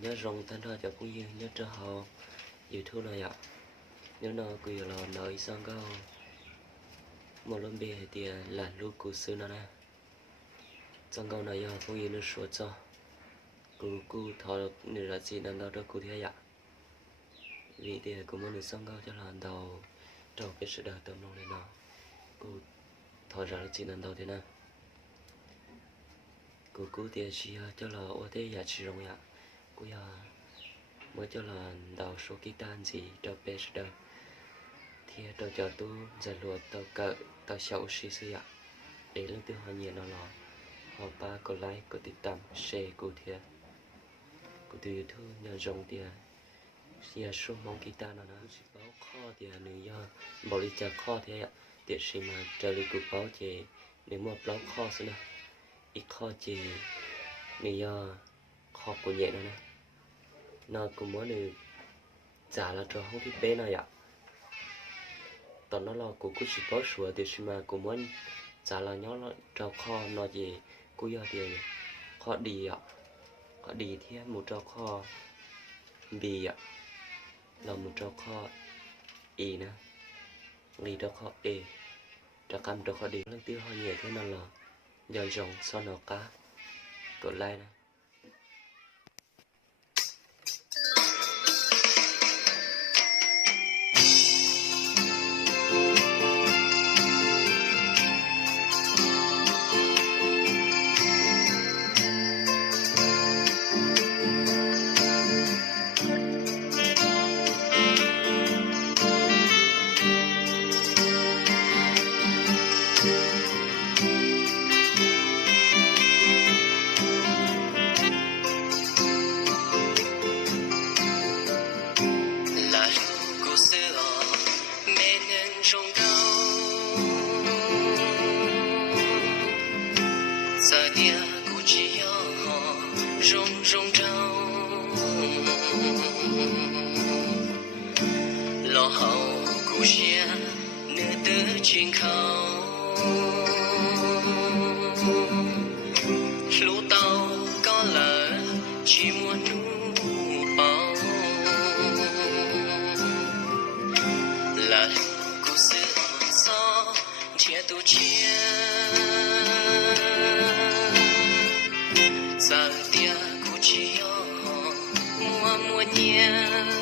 nhớ rong thân thôi cho cũng như nhớ cho họ yêu thương này ạ. Nhớ nó cứ là nói sang câu một lần bia thì là lúc của xưa nó nè. Sang câu này giờ cũng như nó sửa cho cụ thọ nữa là gì đang đâu đó cụ thế ạ. Vì thì cũng muốn được sang câu cho là đầu trong cái sự đời tâm lòng này nào cụ thọ ra là gì đang đâu thế nào. Cụ thì chỉ cho là ô thế giả chỉ rong ạ. Cụ mới cho là đầu số guitar gì cho bé sự đời. Thì tôi cho tôi giải luật tao cỡ tao xấu xí xí ạ. Để lên từ họ nhiều nó là họ ba có like cóติดตาม share của thiệt của từ YouTube nhờ rong tiền giờ số mong guitar nó chỉ báo kho thì nếu do bảo đi trả kho thế ạ tiệt gì mà trả lời của báo chỉ nếu mà báo kho xí nè ít kho chỉ nếu do kho của nhẹ nó nè nó cũng muốn được trả là cho không biết bé nào ạ. Tao nó là của cô chỉ có sửa thì mà cô muốn trả là nhớ là trao kho nó gì cô giờ thì kho đi ạ, kho đi thì một trao kho bì ạ, là một trao kho y nè, đi trao kho e, trao cam trao kho đi. Lần tiêu họ nhiều thế nào là giờ rồng so nó cá, cỡ lai nè. lo hậu cụ xe nơi tứ chuyên khâu lũ tàu có lỡ chỉ muốn nụ bao là cụ sự gió chia tu chia giờ tia cụ chia mua mua nhẹ